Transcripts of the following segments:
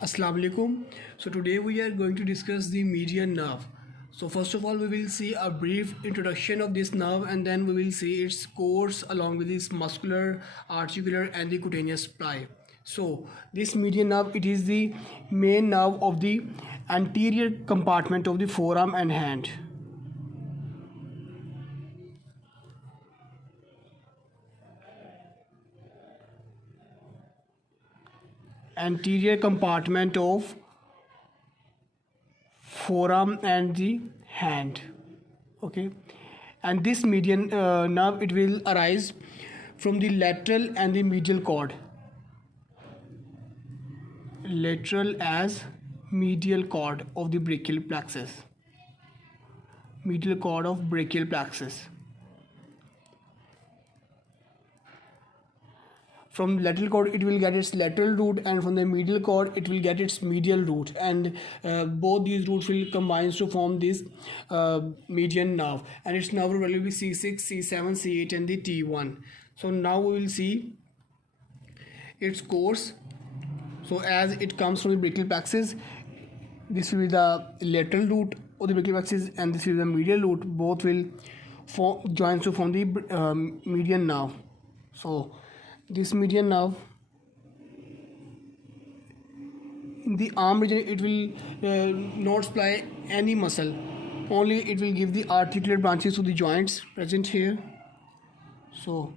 Assalamu alaikum. So today we are going to discuss the median nerve. So first of all we will see a brief introduction of this nerve, and then we will see its course along with its muscular, articular and the cutaneous supply. So this median nerve, it is the main nerve of the anterior compartment of the forearm and hand. Anterior compartment of forearm and the hand. Okay, and this median nerve, it will arise from the lateral and the medial cord. Lateral as medial cord of the brachial plexus. Medial cord of brachial plexus. From lateral cord it will get its lateral root, and from the medial cord it will get its medial root, and both these roots will combine to form this median nerve, and its nerve value will be C6, C7, C8 and the T1. So now we will see its course. So as it comes from the brachial plexus, this will be the lateral root of the brachial plexus and this will be the medial root. Both will join to form the median nerve. So this median nerve, in the arm region, it will not supply any muscle, only it will give the articular branches to the joints present here. So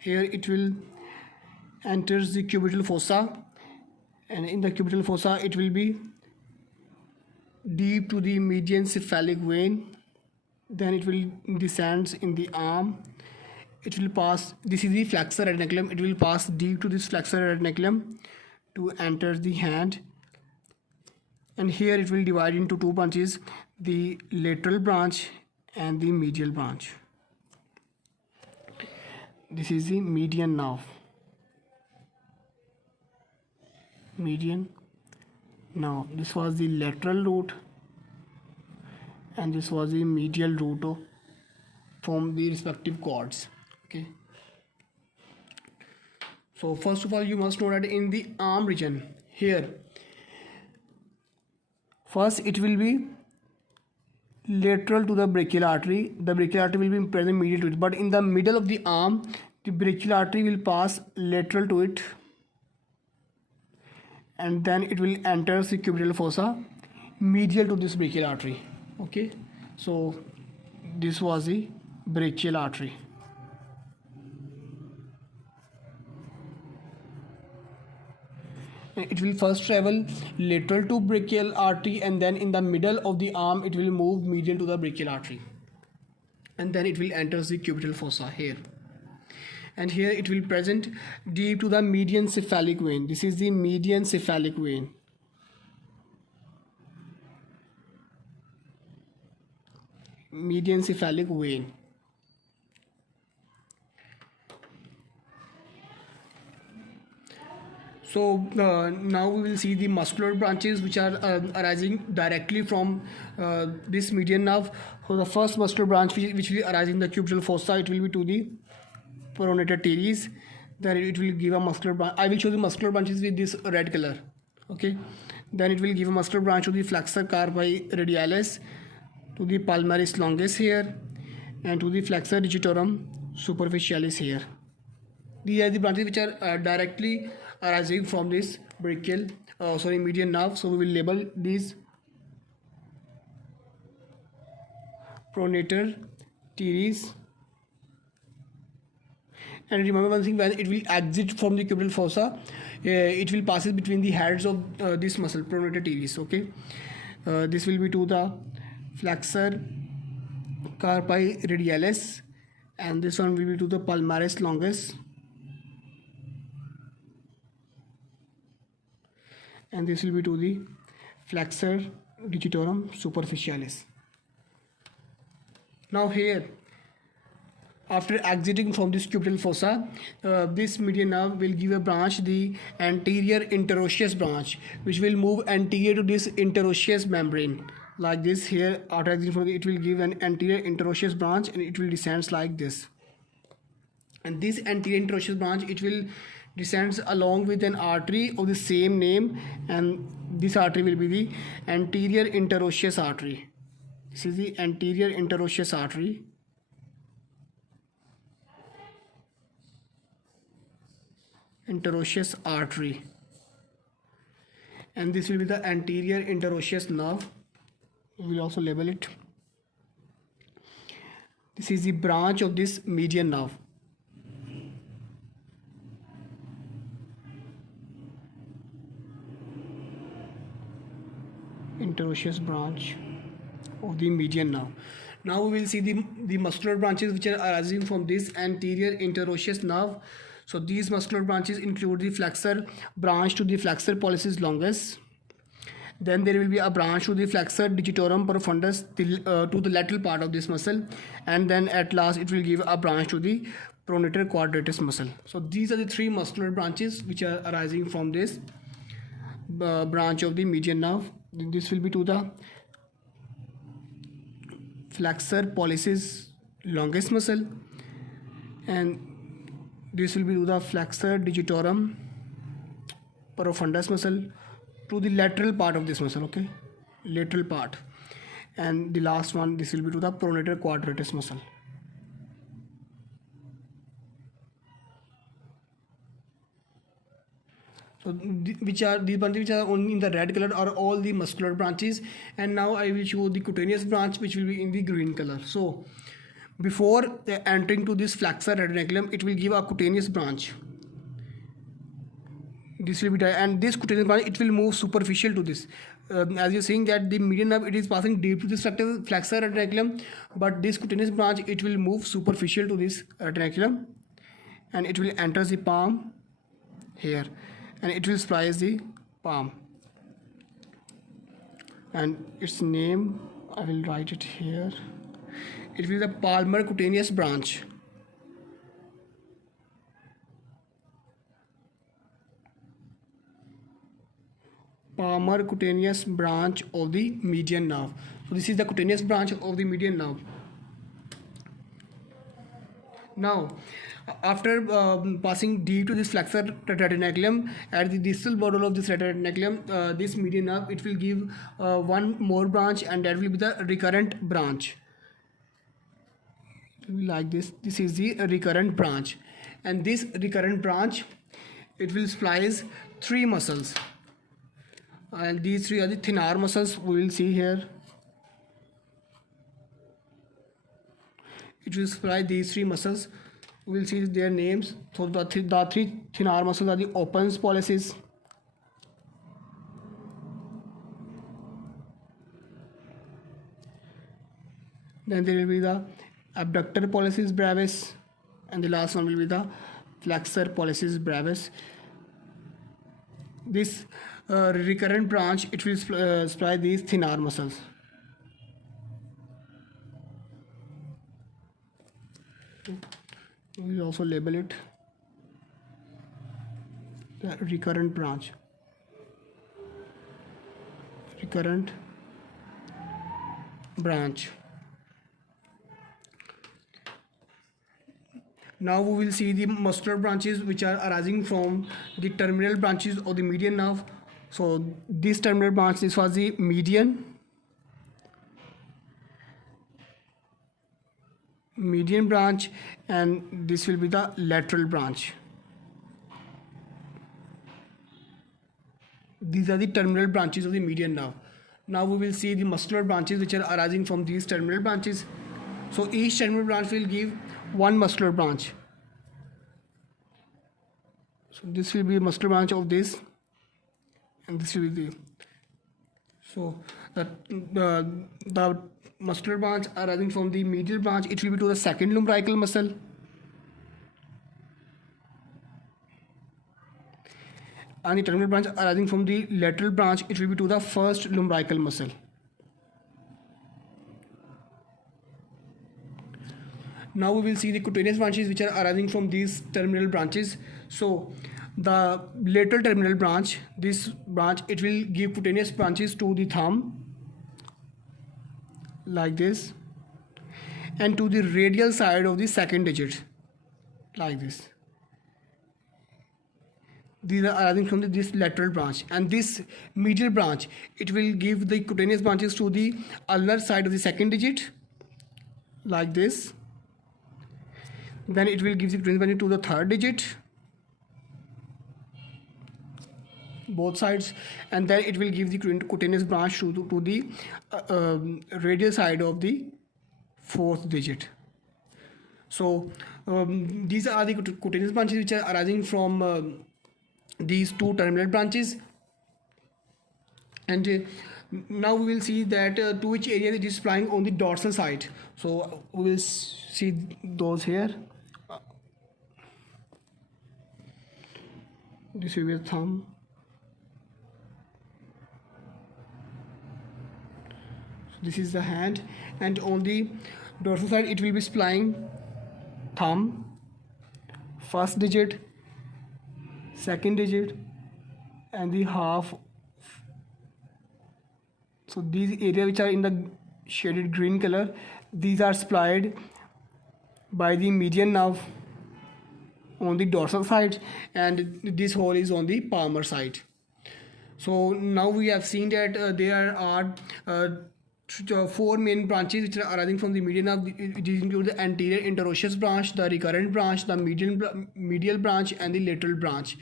here it will enters the cubital fossa, and in the cubital fossa it will be deep to the median cephalic vein, then it will descends in the arm. It will pass, this is the flexor retinaculum, it will pass deep to this flexor retinaculum to enter the hand, and here it will divide into two branches, the lateral branch and the medial branch. This is the median nerve. Median nerve. This was the lateral root and this was the medial root from the respective cords. Okay, so first of all you must know that in the arm region, here first it will be lateral to the brachial artery. The brachial artery will be present medial to it, but in the middle of the arm the brachial artery will pass lateral to it, and then it will enter the cubital fossa medial to this brachial artery. Okay, so this was the brachial artery. It will first travel lateral to brachial artery, and then in the middle of the arm it will move medial to the brachial artery, and then it will enter the cubital fossa here, and here it will present deep to the median cephalic vein. This is the median cephalic vein. Median cephalic vein. So now we will see the muscular branches which are arising directly from this median nerve. So the first muscular branch which will arise in the cubital fossa, it will be to the pronator teres. Then it will give a muscular branch. I will show the muscular branches with this red color. Okay. Then it will give a muscular branch to the flexor carpi radialis, to the palmaris longus here, and to the flexor digitorum superficialis here. These are the branches which are directly arising from this brachial median nerve. So we will label these pronator teres, and remember one thing, when it will exit from the cubital fossa, it will pass between the heads of this muscle pronator teres. Okay, this will be to the flexor carpi radialis, and this one will be to the palmaris longus, and this will be to the flexor digitorum superficialis. Now here, after exiting from this cubital fossa, this median nerve will give a branch, the anterior interosseous branch, which will move anterior to this interosseous membrane like this. Here after exiting from it will give an anterior interosseous branch, and it will descend like this, and this anterior interosseous branch, it will descends along with an artery of the same name, and this artery will be the anterior interosseous artery. This is the anterior interosseous artery. Interosseous artery, and this will be the anterior interosseous nerve. We will also label it. This is the branch of this median nerve. Interosseous branch of the median nerve. Now we will see the muscular branches which are arising from this anterior interosseous nerve. So these muscular branches include the flexor branch to the flexor pollicis longus. Then there will be a branch to the flexor digitorum profundus to the lateral part of this muscle, and then at last it will give a branch to the pronator quadratus muscle. So these are the three muscular branches which are arising from this branch of the median nerve. This will be to the flexor pollicis longus muscle, and this will be to the flexor digitorum profundus muscle to the lateral part of this muscle, okay, lateral part. And the last one, this will be to the pronator quadratus muscle. So which are these branches which are only in the red color are all the muscular branches, and now I will show the cutaneous branch which will be in the green color. So before entering to this flexor retinaculum, it will give a cutaneous branch. This will be and this cutaneous branch, it will move superficial to this. As you're seeing that the median nerve, it is passing deep to this flexor retinaculum, but this cutaneous branch, it will move superficial to this retinaculum, and it will enter the palm here, and it will splice the palm. And its name, I will write it here. It will be the palmar cutaneous branch. Palmar cutaneous branch of the median nerve. So this is the cutaneous branch of the median nerve. Now, after passing deep to this flexor retinaculum, at the distal border of this retinaculum, this median nerve, it will give one more branch, and that will be the recurrent branch. Like this. This is the recurrent branch, and this recurrent branch, it will splice three muscles, and these three are the thenar muscles. We will see here. It will splice these three muscles. We will see their names. So the three thenar muscles are the oppens pollicis, then there will be the abductor pollicis brevis, and the last one will be the flexor pollicis brevis. This recurrent branch, it will splice these thenar muscles. We will also label it the recurrent branch. Recurrent branch. Now we will see the muscular branches which are arising from the terminal branches of the median nerve. So this terminal branch, this was the median branch, and this will be the lateral branch. These are the terminal branches of the median nerve. Now we will see the muscular branches which are arising from these terminal branches. So each terminal branch will give one muscular branch. So this will be a muscular branch of this, and this will be the, so the muscular branch arising from the medial branch, it will be to the second lumbrical muscle, and the terminal branch arising from the lateral branch, it will be to the first lumbrical muscle. Now we will see the cutaneous branches which are arising from these terminal branches. So the lateral terminal branch, this branch, it will give cutaneous branches to the thumb like this, and to the radial side of the second digit like this. these are arising from this lateral branch, and this medial branch, it will give the cutaneous branches to the ulnar side of the second digit like this. Then it will give the cutaneous branch to the third digit, both sides, and then it will give the cutaneous branch to the radial side of the fourth digit. So these are the cutaneous branches which are arising from these two terminal branches. And now we will see that to which area it is supplying on the dorsal side. So we will see those here. This will be a thumb. This is the hand, and on the dorsal side it will be supplying thumb, first digit, second digit, and the half. So these areas which are in the shaded green color, these are supplied by the median nerve on the dorsal side, and this hole is on the palmar side. So now we have seen that there are four main branches which are arising from the median nerve. These include the anterior interosseous branch, the recurrent branch, the medial branch, and the lateral branch.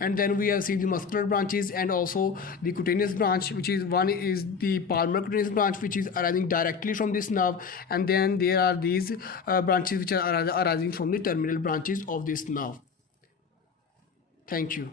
And then we have seen the muscular branches and also the cutaneous branch, which is one is the palmar cutaneous branch, which is arising directly from this nerve, and then there are these branches which are arising from the terminal branches of this nerve. Thank you.